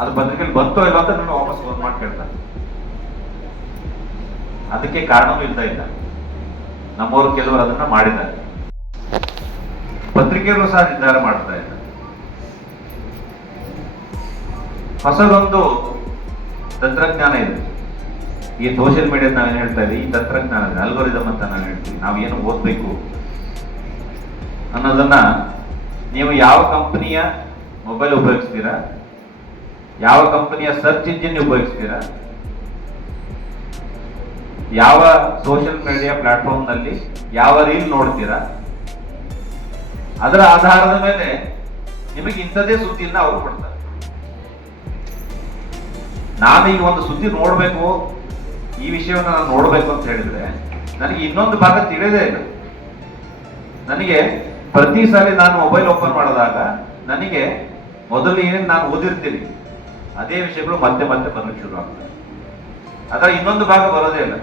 ಅದು ಪತ್ರಿಕೆಯಲ್ಲಿ ಬಂತೋ ಇಲ್ಲ ಅಂತ ನಾನು ವಾಪಸ್ ಫೋನ್ ಮಾಡಿ ಕೇಳ್ತಾರೆ. ಅದಕ್ಕೆ ಕಾರಣವೂ ಇಲ್ತಾ ಇಲ್ಲ. ನಮ್ಮವರು ಕೆಲವರು ಅದನ್ನ ಮಾಡಿದ್ದಾರೆ. ಪತ್ರಿಕೆಗಳು ಸಹ ನಿರ್ಧಾರ ಮಾಡ್ತಾ ಇದ್ದಾರೆ. ಹೊಸದೊಂದು ತಂತ್ರಜ್ಞಾನ ಇದೆ. ಈ ಸೋಷಿಯಲ್ ಮೀಡಿಯಾ ನಾವೇನು ಹೇಳ್ತಾ ಇದ್ದೀವಿ, ಈ ತಂತ್ರಜ್ಞಾನ ಇದೆ, ಅಲ್ಗೋರಿದಮ್ ಅಂತ ನಾವು ಹೇಳ್ತೀವಿ. ನಾವು ಏನು ಓದ್ಬೇಕು ಅನ್ನೋದನ್ನ ನೀವು ಯಾವ ಕಂಪನಿಯ ಮೊಬೈಲ್ ಉಪಯೋಗಿಸ್ತೀರಾ, ಯಾವ ಕಂಪನಿಯ ಸರ್ಚ್ ಇಂಜಿನ್ ಉಪಯೋಗಿಸ್ತೀರಾ, ಯಾವ ಸೋಷಿಯಲ್ ಮೀಡಿಯಾ ಪ್ಲಾಟ್ಫಾರ್ಮ್ ನಲ್ಲಿ ಯಾವ ರೀಲ್ ನೋಡ್ತೀರಾ, ಅದರ ಆಧಾರದ ಮೇಲೆ ನಿಮಗೆ ಇಂಥದೇ ಸುದ್ದಿಯನ್ನ ಅವರು ಕೊಡ್ತಾರೆ. ನಾನು ಈಗ ಒಂದು ಸುದ್ದಿ ನೋಡ್ಬೇಕು, ಈ ವಿಷಯವನ್ನು ನಾನು ನೋಡ್ಬೇಕು ಅಂತ ಹೇಳಿದ್ರೆ ನನಗೆ ಇನ್ನೊಂದು ಭಾಗ ತಿಳಿದೇ ಇಲ್ಲ. ನನಗೆ ಪ್ರತಿ ಸಾರಿ ನಾನು ಮೊಬೈಲ್ ಓಪನ್ ಮಾಡಿದಾಗ ನನಗೆ ಮೊದಲು ಏನೇನು ನಾನು ಓದಿರ್ತೀನಿ ಅದೇ ವಿಷಯಗಳು ಮತ್ತೆ ಮತ್ತೆ ಬರ್ಲಿಕ್ಕೆ ಶುರು ಆಗ್ತದೆ. ಅದರ ಇನ್ನೊಂದು ಭಾಗ ಬರೋದೇ ಇಲ್ಲ.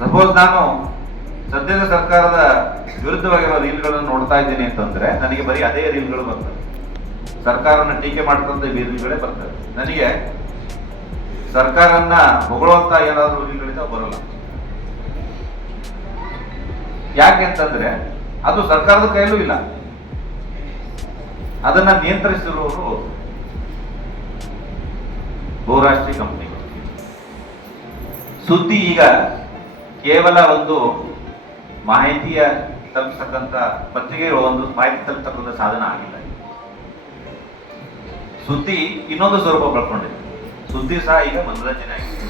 ಸಪೋಸ್ ನಾನು ಸದ್ಯದ ಸರ್ಕಾರದ ವಿರುದ್ಧವಾಗಿರೋ ರೀಲ್ಗಳನ್ನು ನೋಡ್ತಾ ಇದ್ದೀನಿ ಅಂತಂದ್ರೆ ನನಗೆ ಬರೀ ಅದೇ ರೀಲ್ಗಳು ಬರ್ತವೆ. ಸರ್ಕಾರನ ಟೀಕೆ ಮಾಡ್ತಂತ ರೀಲ್ಗಳೇ ಬರ್ತವೆ. ನನಗೆ ಸರ್ಕಾರನ್ನ ಹೊಗಳುವಂತ ಏನಾದ್ರು ರೀಲ್ಗಳಿಂದ ಬರಲ್ಲ. ಯಾಕೆ ಅಂತಂದ್ರೆ ಅದು ಸರ್ಕಾರದ ಕೈಯಲ್ಲೂ ಇಲ್ಲ. ಅದನ್ನ ನಿಯಂತ್ರಿಸಿರುವವರು ಬಹುರಾಷ್ಟ್ರೀಯ ಕಂಪನಿಗಳು. ಸುದ್ದಿ ಈಗ ಕೇವಲ ಒಂದು ಮಾಹಿತಿಯ ತಲುಪಿಸತಕ್ಕಂಥ ಪತ್ರಿಕೆ ಒಂದು ಮಾಹಿತಿ ತಲುಪತಕ್ಕಂಥ ಸಾಧನ ಆಗಿಲ್ಲ. ಸುದ್ದಿ ಇನ್ನೊಂದು ಸ್ವರೂಪ ಪಡ್ಕೊಂಡಿದೆ. ಸುದ್ದಿ ಸಹ ಈಗ ಮನೋರಂಜನೆ ಆಗಿದೆ.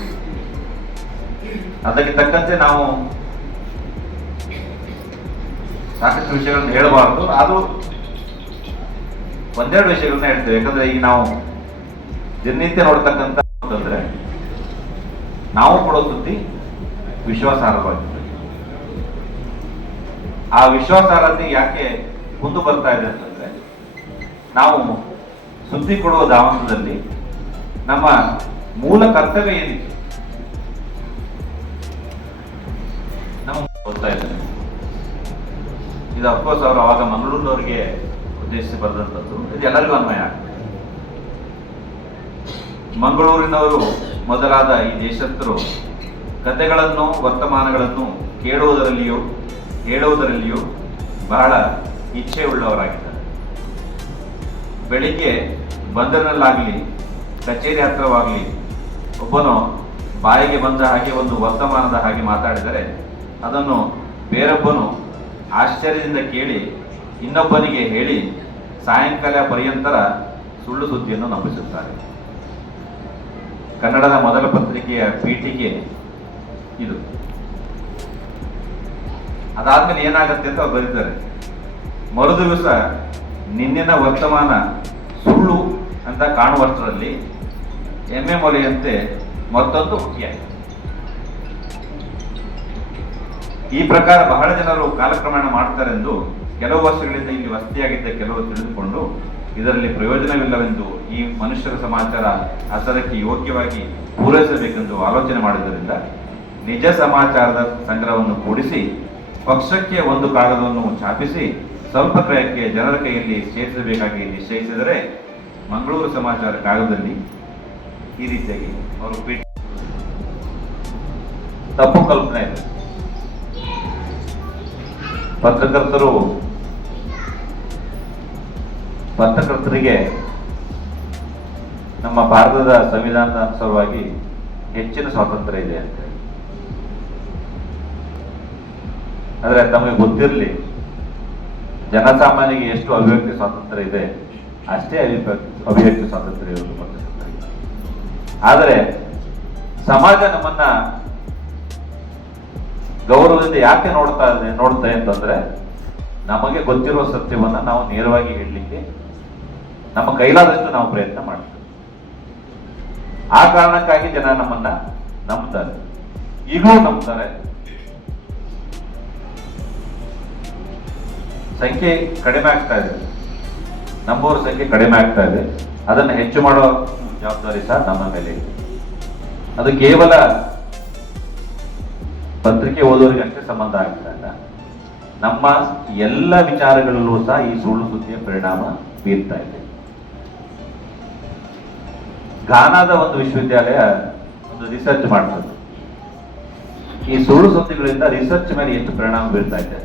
ಅದಕ್ಕೆ ತಕ್ಕಂತೆ ನಾವು ಸಾಕಷ್ಟು ವಿಷಯಗಳನ್ನ ಹೇಳಬಾರದು. ಅದು ಒಂದೆರಡು ವಿಷಯಗಳನ್ನ ಹೇಳ್ತೇವೆ. ಯಾಕಂದ್ರೆ ಈಗ ನಾವು ದಿನನಿತ್ಯ ನೋಡ್ತಕ್ಕಂಥ ಅಂತಂದ್ರೆ ನಾವು ಕೊಡೋ ಸುದ್ದಿ ವಿಶ್ವಾಸಾರ್ಹವಾಗಿದೆ. ಆ ವಿಶ್ವಾಸಾರ್ಹತೆ ಯಾಕೆ ಮುಂದೆ ಬರ್ತಾ ಇದೆ ಅಂತಂದ್ರೆ ನಾವು ಸುದ್ದಿ ಕೊಡುವ ದಾವಂತದಲ್ಲಿ ನಮ್ಮ ಮೂಲ ಕರ್ತವ್ಯ ಏನಿದೆ ನಮಗೆ ಗೊತ್ತಾ ಇದೆ. ಇದು ಅಫ್ಕೋರ್ಸ್ ಅವರು ಅವಾಗ ಮಂಗಳೂರಿನವರಿಗೆ ಉದ್ದೇಶಿಸಿ ಬರೆದಂಥದ್ದು. ಇದು ಎಲ್ಲರಿಗೂ ಅನ್ವಯ ಆಗ್ತದೆ. ಮಂಗಳೂರಿನವರು ಮೊದಲಾದ ಈ ದೇಶಸ್ಥರು ಕಥೆಗಳನ್ನು, ವರ್ತಮಾನಗಳನ್ನು ಕೇಳುವುದರಲ್ಲಿಯೂ ಹೇಳುವುದರಲ್ಲಿಯೂ ಬಹಳ ಇಚ್ಛೆ ಉಳ್ಳವರಾಗಿದ್ದಾರೆ. ಬೆಳಿಗ್ಗೆ ಬಂದರಿನಲ್ಲಾಗಲಿ ಕಚೇರಿ ಹತ್ತಿರವಾಗಲಿ ಒಬ್ಬನು ಬಾಯಿಗೆ ಬಂದ ಹಾಗೆ ಒಂದು ವರ್ತಮಾನದ ಹಾಗೆ ಮಾತಾಡಿದರೆ ಅದನ್ನು ಬೇರೊಬ್ಬನು ಆಶ್ಚರ್ಯದಿಂದ ಕೇಳಿ ಇನ್ನೊಬ್ಬನಿಗೆ ಹೇಳಿ ಸಾಯಂಕಾಲ ಪರ್ಯಂತರ ಸುಳ್ಳು ಸುದ್ದಿಯನ್ನು ನಂಬಿಸುತ್ತಾರೆ. ಕನ್ನಡದ ಮೊದಲ ಪತ್ರಿಕೆಯ ಪೀಠಿಕೆ ಇದು. ಅದಾದ್ಮೇಲೆ ಏನಾಗುತ್ತೆ ಅಂತ ಅವ್ರು ಬರೀತಾರೆ, ಮರು ದಿವಸ ನಿನ್ನಿನ ವರ್ತಮಾನ ಸುಳ್ಳು ಅಂತ ಕಾಣುವಷ್ಟರಲ್ಲಿ ಎಮ್ಮೆ ಮೊಲೆಯಂತೆ ಮತ್ತೊಂದು ಹುಟ್ಟಿಯಾಯಿತು. ಈ ಪ್ರಕಾರ ಬಹಳ ಜನರು ಕಾಲಕ್ರಮೇಣ ಮಾಡ್ತಾರೆಂದು ಕೆಲವು ವರ್ಷಗಳಿಂದ ಇಲ್ಲಿ ವಸತಿಯಾಗಿದ್ದ ಕೆಲವರು ತಿಳಿದುಕೊಂಡು ಇದರಲ್ಲಿ ಪ್ರಯೋಜನವಿಲ್ಲವೆಂದು ಈ ಮನುಷ್ಯರ ಸಮಾಚಾರ ಅಸರಕ್ಕೆ ಯೋಗ್ಯವಾಗಿ ಪೂರೈಸಬೇಕೆಂದು ಆಲೋಚನೆ ಮಾಡಿದ್ದರಿಂದ ನಿಜ ಸಮಾಚಾರದ ಸಂಗ್ರಹವನ್ನು ಕೂಡಿಸಿ ಪಕ್ಷಕ್ಕೆ ಒಂದು ಕಾಗದವನ್ನು ಛಾಪಿಸಿ ಸ್ವಲ್ಪ ಕ್ರಯಕ್ಕೆ ಜನರ ಕೈಯಲ್ಲಿ ಸೇರಿಸಬೇಕಾಗಿ ನಿಶ್ಚಯಿಸಿದರೆ ಮಂಗಳೂರು ಸಮಾಚಾರ ಕಾಗದದಲ್ಲಿ ಈ ರೀತಿಯಾಗಿ ಅವರು ತಪ್ಪು ಕಲ್ಪನೆ ಇದೆ. ಪತ್ರಕರ್ತರಿಗೆ ನಮ್ಮ ಭಾರತದ ಸಂವಿಧಾನದ ಅನುಸಾರವಾಗಿ ಹೆಚ್ಚಿನ ಸ್ವಾತಂತ್ರ್ಯ ಇದೆ ಅಂತ. ಆದರೆ ತಮಗೆ ಗೊತ್ತಿರಲಿ, ಜನಸಾಮಾನ್ಯರಿಗೆ ಎಷ್ಟು ಅಭಿವ್ಯಕ್ತಿ ಸ್ವಾತಂತ್ರ್ಯ ಇದೆ ಅಷ್ಟೇ ಅಭಿವ್ಯಕ್ತಿ ಸ್ವಾತಂತ್ರ್ಯ ಇರುವುದು ಪತ್ರಕರ್ತರಿಗೆ. ಆದರೆ ಸಮಾಜ ನಮ್ಮನ್ನ ಗೌರವದಿಂದ ಯಾಕೆ ನೋಡ್ತಾ ಅಂತಂದ್ರೆ ನಮಗೆ ಗೊತ್ತಿರುವ ಸತ್ಯವನ್ನ ನಾವು ನೇರವಾಗಿ ಹೇಳಲಿಕ್ಕೆ ನಮ್ಮ ಕೈಲಾದಷ್ಟು ನಾವು ಪ್ರಯತ್ನ ಮಾಡ್ತೇವೆ. ಆ ಕಾರಣಕ್ಕಾಗಿ ಜನ ನಮ್ಮನ್ನ ನಂಬ್ತಾರೆ, ಈಗಲೂ ನಂಬ್ತಾರೆ. ಸಂಖ್ಯೆ ಕಡಿಮೆ ಆಗ್ತಾ ಇದೆ, ನಂಬುವರ ಸಂಖ್ಯೆ ಕಡಿಮೆ ಆಗ್ತಾ ಇದೆ. ಅದನ್ನು ಹೆಚ್ಚು ಮಾಡೋ ಜವಾಬ್ದಾರಿ ಸಹ ನಮ್ಮ ಮೇಲೆ ಇದೆ. ಅದು ಕೇವಲ ಪತ್ರಿಕೆ ಓದೋರಿಗೆ ಅಷ್ಟೇ ಸಂಬಂಧ ಆಗ್ತಾ ಇಲ್ಲ, ನಮ್ಮ ಎಲ್ಲ ವಿಚಾರಗಳಲ್ಲೂ ಸಹ ಈ ಸುಳ್ಳು ಸುದ್ದಿಯ ಪರಿಣಾಮ ಬೀರ್ತಾ ಇದೆ. ಘಾನಾದ ಒಂದು ವಿಶ್ವವಿದ್ಯಾಲಯ ಒಂದು ರಿಸರ್ಚ್ ಮಾಡ್ತದೆ, ಈ ಸುಳ್ಳು ಸುದ್ದಿಗಳಿಂದ ರಿಸರ್ಚ್ ಮೇಲೆ ಎಷ್ಟು ಪರಿಣಾಮ ಬೀರ್ತಾ ಇದೆ.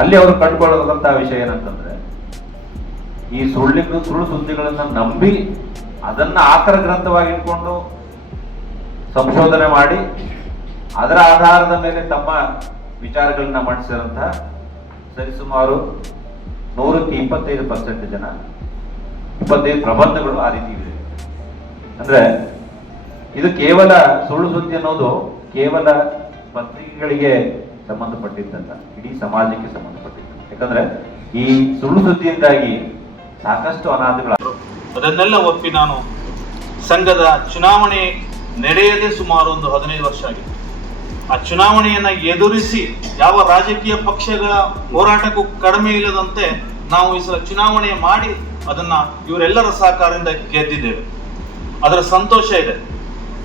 ಅಲ್ಲಿ ಅವರು ಕಂಡುಕೊಳ್ಳುವಂತಹ ವಿಷಯ ಏನಂತಂದ್ರೆ, ಈ ಸುಳ್ಳು ಸುದ್ದಿಗಳನ್ನು ನಂಬಿ ಅದನ್ನ ಆಕರ ಗ್ರಂಥವಾಗಿ ಇಟ್ಕೊಂಡು ಸಂಶೋಧನೆ ಮಾಡಿ ಅದರ ಆಧಾರದ ಮೇಲೆ ತಮ್ಮ ವಿಚಾರಗಳನ್ನ ಮಂಡಿಸಿದಂತಹ ಸರಿಸುಮಾರು 125% ಜನ, 25 ಪ್ರಬಂಧಗಳು ಆ ರೀತಿ ಇದೆ. ಅಂದ್ರೆ ಇದು ಕೇವಲ ಸುಳ್ಳು ಸುದ್ದಿ ಅನ್ನೋದು ಕೇವಲ ಪತ್ರಿಕೆಗಳಿಗೆ ಸಂಬಂಧಪಟ್ಟಿದ್ದಲ್ಲ, ಇಡೀ ಸಮಾಜಕ್ಕೆ ಸಂಬಂಧಪಟ್ಟಿದ್ದು. ಯಾಕಂದ್ರೆ ಈ ಸುಳ್ಳು ಸುದ್ದಿಯಿಂದಾಗಿ ಸಾಕಷ್ಟು ಅನಾಹುತಗಳು. ಅದನ್ನೆಲ್ಲ ಒಪ್ಪಿ ನಾನು ಸಂಘದ ಚುನಾವಣೆ ನಡೆಯದೆ ಸುಮಾರು ಒಂದು 15 ವರ್ಷ ಆಗಿದೆ. ಆ ಚುನಾವಣೆಯನ್ನ ಎದುರಿಸಿ ಯಾವ ರಾಜಕೀಯ ಪಕ್ಷಗಳ ಹೋರಾಟಕ್ಕೂ ಕಡಿಮೆ ಇಲ್ಲದಂತೆ ನಾವು ಈ ಸಲ ಚುನಾವಣೆ ಮಾಡಿ ಅದನ್ನ ಇವರೆಲ್ಲರ ಸಹಕಾರದಿಂದ ಗೆದ್ದಿದ್ದೇವೆ. ಅದರ ಸಂತೋಷ ಇದೆ.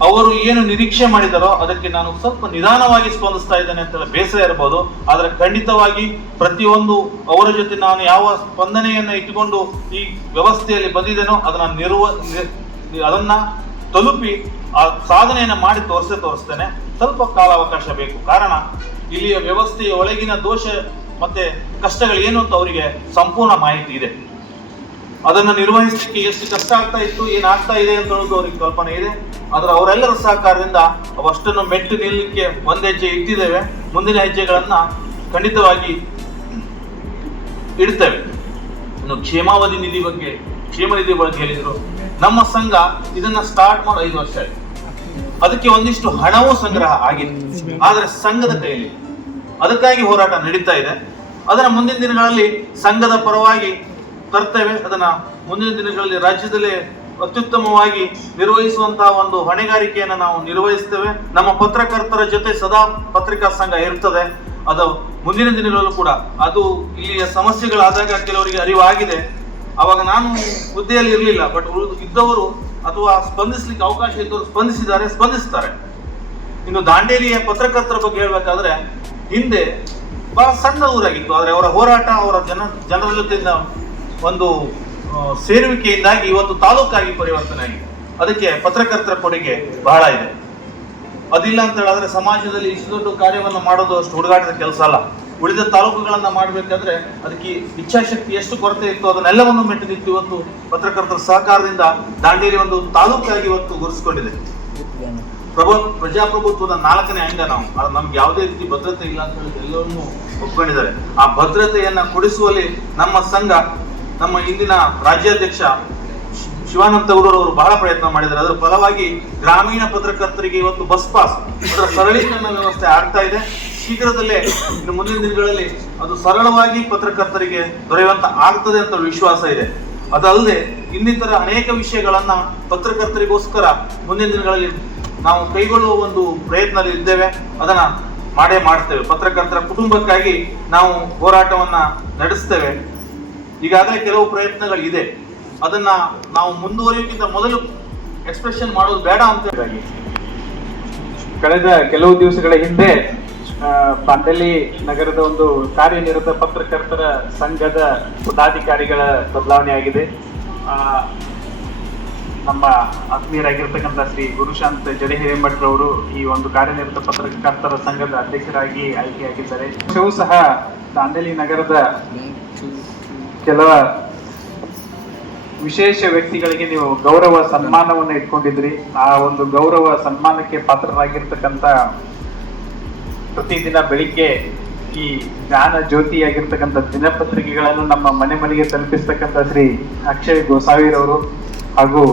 ಅವರು ಏನು ನಿರೀಕ್ಷೆ ಮಾಡಿದಾರೋ ಅದಕ್ಕೆ ನಾನು ಸ್ವಲ್ಪ ನಿಧಾನವಾಗಿ ಸ್ಪಂದಿಸ್ತಾ ಇದ್ದೇನೆ ಅಂತ ಬೇಸರ ಇರಬಹುದು. ಆದರೆ ಖಂಡಿತವಾಗಿ ಪ್ರತಿಯೊಂದು ಅವರ ಜೊತೆ ನಾನು ಯಾವ ಸ್ಪಂದನೆಯನ್ನ ಇಟ್ಟುಕೊಂಡು ಈ ವ್ಯವಸ್ಥೆಯಲ್ಲಿ ಬಂದಿದ್ದೇನೋ ಅದನ್ನ ತಲುಪಿ ಆ ಸಾಧನೆಯನ್ನ ಮಾಡಿ ತೋರಿಸ್ತೇನೆ. ಸ್ವಲ್ಪ ಕಾಲಾವಕಾಶ ಬೇಕು. ಕಾರಣ ಇಲ್ಲಿಯ ವ್ಯವಸ್ಥೆಯ ಒಳಗಿನ ದೋಷ ಮತ್ತೆ ಕಷ್ಟಗಳು ಏನು ಅಂತ ಅವರಿಗೆ ಸಂಪೂರ್ಣ ಮಾಹಿತಿ ಇದೆ. ಅದನ್ನು ನಿರ್ವಹಿಸಲಿಕ್ಕೆ ಎಷ್ಟು ಕಷ್ಟ ಆಗ್ತಾ ಇತ್ತು, ಏನಾಗ್ತಾ ಇದೆ ಅಂತ ಹೇಳೋದು ಅವರಿಗೆ ಕಲ್ಪನೆ ಇದೆ. ಆದ್ರೆ ಅವರೆಲ್ಲರ ಸಹಕಾರದಿಂದ ಅವಷ್ಟನ್ನು ಮೆಟ್ಟು ನಿಲ್ಲಲಿಕ್ಕೆ ಒಂದು ಹೆಜ್ಜೆ ಇಟ್ಟಿದ್ದೇವೆ. ಮುಂದಿನ ಹೆಜ್ಜೆಗಳನ್ನ ಖಂಡಿತವಾಗಿ ಇಡ್ತೇವೆ. ಇನ್ನು ಕ್ಷೇಮ ನಿಧಿ ಬಗ್ಗೆ ಹೇಳಿದ್ರು. ನಮ್ಮ ಸಂಘ ಇದನ್ನ ಸ್ಟಾರ್ಟ್ ಮಾಡಿ 5 ವರ್ಷ ಆಯ್ತು. ಅದಕ್ಕೆ ಒಂದಿಷ್ಟು ಹಣವೂ ಸಂಗ್ರಹ ಆಗಿದೆ, ಆದ್ರೆ ಸಂಘದ ಕೈಯಲ್ಲಿ. ಅದಕ್ಕಾಗಿ ಹೋರಾಟ ನಡೀತಾ ಇದೆ. ಅದನ್ನ ಮುಂದಿನ ದಿನಗಳಲ್ಲಿ ಸಂಘದ ಪರವಾಗಿ ತರ್ತೇವೆ. ಅದನ್ನ ಮುಂದಿನ ದಿನಗಳಲ್ಲಿ ರಾಜ್ಯದಲ್ಲೇ ಅತ್ಯುತ್ತಮವಾಗಿ ನಿರ್ವಹಿಸುವಂತಹ ಒಂದು ಹೊಣೆಗಾರಿಕೆಯನ್ನು ನಾವು ನಿರ್ವಹಿಸ್ತೇವೆ. ನಮ್ಮ ಪತ್ರಕರ್ತರ ಜೊತೆ ಸದಾ ಪತ್ರಿಕಾ ಸಂಘ ಇರ್ತದೆ. ಅದು ಮುಂದಿನ ದಿನಗಳಲ್ಲೂ ಕೂಡ ಅದು ಇಲ್ಲಿಯ ಸಮಸ್ಯೆಗಳಾದಾಗ ಕೆಲವರಿಗೆ ಅರಿವಾಗಿದೆ. ಅವಾಗ ನಾನು ಹುದ್ದೆಯಲ್ಲಿ ಇರಲಿಲ್ಲ, ಬಟ್ ಇದ್ದವರು ಅಥವಾ ಸ್ಪಂದಿಸಲಿಕ್ಕೆ ಅವಕಾಶ ಇದ್ದವರು ಸ್ಪಂದಿಸ್ತಾರೆ. ಇನ್ನು ದಾಂಡೇಲಿಯ ಪತ್ರಕರ್ತರ ಬಗ್ಗೆ ಹೇಳ್ಬೇಕಾದ್ರೆ, ಹಿಂದೆ ಬಹಳ ಸಣ್ಣ ಊರಾಗಿತ್ತು. ಆದರೆ ಅವರ ಹೋರಾಟ, ಅವರ ಜನರ ಜೊತೆಯಿಂದ ಒಂದು ಸೇರುವಿಕೆಯಿಂದಾಗಿ ಇವತ್ತು ತಾಲೂಕಾಗಿ ಪರಿವರ್ತನೆ ಆಗಿದೆ. ಅದಕ್ಕೆ ಪತ್ರಕರ್ತರ ಕೊಡುಗೆ ಬಹಳ ಇದೆ. ಅದಿಲ್ಲ ಅಂತ ಹೇಳಿದ್ರೆ ಸಮಾಜದಲ್ಲಿ ಇಷ್ಟು ದೊಡ್ಡ ಕಾರ್ಯವನ್ನು ಮಾಡೋದು ಅಷ್ಟು ಹುಡುಗಾಟದ ಕೆಲಸ ಅಲ್ಲ. ಉಳಿದ ತಾಲೂಕುಗಳನ್ನ ಮಾಡಬೇಕಾದ್ರೆ ಅದಕ್ಕೆ ಇಚ್ಛಾಶಕ್ತಿ ಎಷ್ಟು ಕೊರತೆ ಇತ್ತು ಅದನ್ನೆಲ್ಲವನ್ನು ಮೆಟ್ಟಿನಿಟ್ಟು ಇವತ್ತು ಪತ್ರಕರ್ತರ ಸಹಕಾರದಿಂದ ದಾಂಡೇಲಿ ಒಂದು ತಾಲೂಕಾಗಿ ಇವತ್ತು ಗುರುತಿಸಿಕೊಂಡಿದೆ. ಪ್ರಜಾಪ್ರಭುತ್ವದ 4ನೇ ಅಂಗ ನಾವು. ನಮ್ಗೆ ಯಾವುದೇ ರೀತಿ ಭದ್ರತೆ ಇಲ್ಲ ಅಂತ ಹೇಳಿ ಎಲ್ಲವನ್ನೂ ಒಪ್ಕೊಂಡಿದ್ದಾರೆ. ಆ ಭದ್ರತೆಯನ್ನ ಕೊಡಿಸುವಲ್ಲಿ ನಮ್ಮ ಸಂಘ, ನಮ್ಮ ಇಂದಿನ ರಾಜ್ಯಾಧ್ಯಕ್ಷ ಶಿವಾನಂದ ಗೌಡರವರು ಬಹಳ ಪ್ರಯತ್ನ ಮಾಡಿದ್ದಾರೆ. ಅದರ ಫಲವಾಗಿ ಗ್ರಾಮೀಣ ಪತ್ರಕರ್ತರಿಗೆ ಇವತ್ತು ಬಸ್ ಪಾಸ್ ಅದರ ಸರಳೀಕರಣ ವ್ಯವಸ್ಥೆ ಆಗ್ತಾ ಇದೆ. ಶೀಘ್ರದಲ್ಲೇ ಇನ್ನು ಮುಂದಿನ ದಿನಗಳಲ್ಲಿ ಅದು ಸರಳವಾಗಿ ಪತ್ರಕರ್ತರಿಗೆ ದೊರೆಯುವಂತ ಆಗ್ತದೆ ಅಂತ ವಿಶ್ವಾಸ ಇದೆ. ಅದಲ್ಲದೆ ಇನ್ನಿತರ ಅನೇಕ ವಿಷಯಗಳನ್ನ ಪತ್ರಕರ್ತರಿಗೋಸ್ಕರ ಮುಂದಿನ ದಿನಗಳಲ್ಲಿ ನಾವು ಕೈಗೊಳ್ಳುವ ಒಂದು ಪ್ರಯತ್ನದಲ್ಲಿ ಇದ್ದೇವೆ. ಅದನ್ನ ಮಾಡೇ ಮಾಡ್ತೇವೆ. ಪತ್ರಕರ್ತರ ಕುಟುಂಬಕ್ಕಾಗಿ ನಾವು ಹೋರಾಟವನ್ನ ನಡೆಸ್ತೇವೆ. ಈಗಾಗಲೇ ಕೆಲವು ಪ್ರಯತ್ನಗಳಿದೆ. ಅದನ್ನ ನಾವು ಮುಂದುವರಿಯೋಕ್ಕಿಂತ ಮೊದಲು ಎಕ್ಸ್ಪ್ರೆಷನ್ ಮಾಡೋದು ಬೇಡ ಅಂತ ಹೇಳಿ ಕಳೆದ ಕೆಲವು ದಿವಸಗಳ ಹಿಂದೆ ದಾಂಡೇಲಿ ನಗರದ ಒಂದು ಕಾರ್ಯನಿರತ ಪತ್ರಕರ್ತರ ಸಂಘದ ಪದಾಧಿಕಾರಿಗಳ ಬದಲಾವಣೆ ಆಗಿದೆ. ನಮ್ಮ ಆತ್ಮೀಯರಾಗಿರ್ತಕ್ಕಂಥ ಶ್ರೀ ಗುರುಶಾಂತ್ ಜಡೆ ಹಿರೇಮಠರವರು ಈ ಒಂದು ಕಾರ್ಯನಿರತ ಪತ್ರಕರ್ತರ ಸಂಘದ ಅಧ್ಯಕ್ಷರಾಗಿ ಆಯ್ಕೆಯಾಗಿದ್ದಾರೆ. ವರ್ಷವೂ ಸಹ ದಾಂಡೇಲಿ ನಗರದ ಕೆಲ ವಿಶೇಷ ವ್ಯಕ್ತಿಗಳಿಗೆ ನೀವು ಗೌರವ ಸನ್ಮಾನವನ್ನು ಇಟ್ಕೊಂಡಿದ್ರಿ. ಆ ಒಂದು ಗೌರವ ಸನ್ಮಾನಕ್ಕೆ ಪಾತ್ರರಾಗಿರ್ತಕ್ಕಂಥ ಪ್ರತಿದಿನ ಬೆಳಿಗ್ಗೆ ಈ ಜ್ಞಾನ ಜ್ಯೋತಿಯಾಗಿರ್ತಕ್ಕಂಥ ದಿನಪತ್ರಿಕೆಗಳನ್ನು ನಮ್ಮ ಮನೆ ಮನೆಗೆ ತಲುಪಿಸ್ತಕ್ಕಂಥ ಶ್ರೀ ಅಕ್ಷಯ್ ಗೋಸಾವಿರವರು ಹಾಗೂ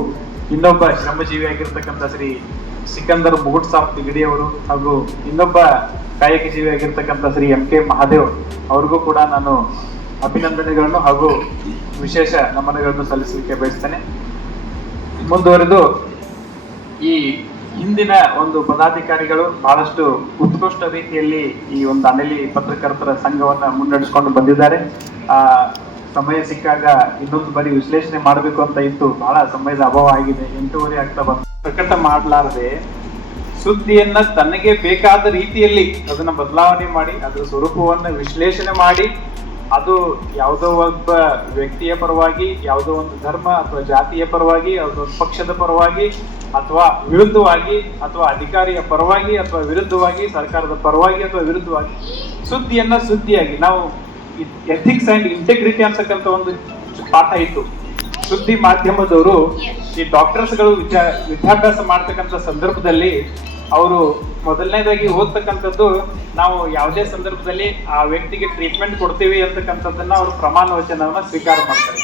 ಇನ್ನೊಬ್ಬ ಶ್ರಮಜೀವಿಯಾಗಿರ್ತಕ್ಕಂಥ ಶ್ರೀ ಸಿಕಂದರ್ ಮುಗುಟ್ ಸಾಬ್ ತಿಗಡಿಯವರು ಹಾಗೂ ಇನ್ನೊಬ್ಬ ಕಾಯಕ ಜೀವಿಯಾಗಿರ್ತಕ್ಕಂಥ ಶ್ರೀ MK ಮಹಾದೇವ್ ಅವ್ರಿಗೂ ಕೂಡ ನಾನು ಅಭಿನಂದನೆಗಳನ್ನು ಹಾಗೂ ವಿಶೇಷ ನಮನಗಳನ್ನು ಸಲ್ಲಿಸಲಿಕ್ಕೆ ಬಯಸ್ತೇನೆ. ಮುಂದುವರೆದು ಈ ಹಿಂದಿನ ಒಂದು ಪದಾಧಿಕಾರಿಗಳು ಬಹಳಷ್ಟು ಉತ್ಕೃಷ್ಟ ರೀತಿಯಲ್ಲಿ ಈ ಒಂದು ದಾಂಡೇಲಿ ಪತ್ರಕರ್ತರ ಸಂಘವನ್ನ ಮುನ್ನಡೆಸಿಕೊಂಡು ಬಂದಿದ್ದಾರೆ. ಸಮಯ ಸಿಕ್ಕಾಗ ಇನ್ನೊಂದು ಬಾರಿ ವಿಶ್ಲೇಷಣೆ ಮಾಡಬೇಕು ಅಂತ ಇತ್ತು. ಬಹಳ ಸಮಯದ ಅಭಾವ ಆಗಿದೆ. 8:30 ಆಗ್ತಾ ಬಂತು. ಪ್ರಕಟ ಮಾಡಲಾರದೆ ಸುದ್ದಿಯನ್ನ ತನಗೆ ಬೇಕಾದ ರೀತಿಯಲ್ಲಿ ಅದನ್ನ ಬದಲಾವಣೆ ಮಾಡಿ ಅದರ ಸ್ವರೂಪವನ್ನ ವಿಶ್ಲೇಷಣೆ ಮಾಡಿ ಅದು ಯಾವುದೋ ಒಬ್ಬ ವ್ಯಕ್ತಿಯ ಪರವಾಗಿ, ಯಾವುದೋ ಒಂದು ಧರ್ಮ ಅಥವಾ ಜಾತಿಯ ಪರವಾಗಿ, ಯಾವುದೋ ಒಂದು ಪಕ್ಷದ ಪರವಾಗಿ ಅಥವಾ ವಿರುದ್ಧವಾಗಿ, ಅಥವಾ ಅಧಿಕಾರಿಯ ಪರವಾಗಿ ಅಥವಾ ವಿರುದ್ಧವಾಗಿ, ಸರ್ಕಾರದ ಪರವಾಗಿ ಅಥವಾ ವಿರುದ್ಧವಾಗಿ ಸುದ್ದಿಯನ್ನ ಸುದ್ದಿಯಾಗಿ ನಾವು ಎಥಿಕ್ಸ್ ಅಂಡ್ ಇಂಟೆಗ್ರಿಟಿ ಅಂತಕ್ಕಂಥ ಒಂದು ಪಾಠ ಇತ್ತು. ಸುದ್ದಿ ಮಾಧ್ಯಮದವರು ಈ ಡಾಕ್ಟರ್ಸ್ಗಳು ವಿದ್ಯಾಭ್ಯಾಸ ಮಾಡ್ತಕ್ಕಂಥ ಸಂದರ್ಭದಲ್ಲಿ ಅವರು ಮೊದಲನೇದಾಗಿ ಓದ್ತಕ್ಕಂಥದ್ದು ನಾವು ಯಾವುದೇ ಸಂದರ್ಭದಲ್ಲಿ ಆ ವ್ಯಕ್ತಿಗೆ ಟ್ರೀಟ್ಮೆಂಟ್ ಕೊಡ್ತೀವಿ ಅಂತಕ್ಕಂಥದ್ದನ್ನ ಅವರು ಪ್ರಮಾಣ ವಚನವನ್ನ ಸ್ವೀಕಾರ ಮಾಡ್ತಾರೆ.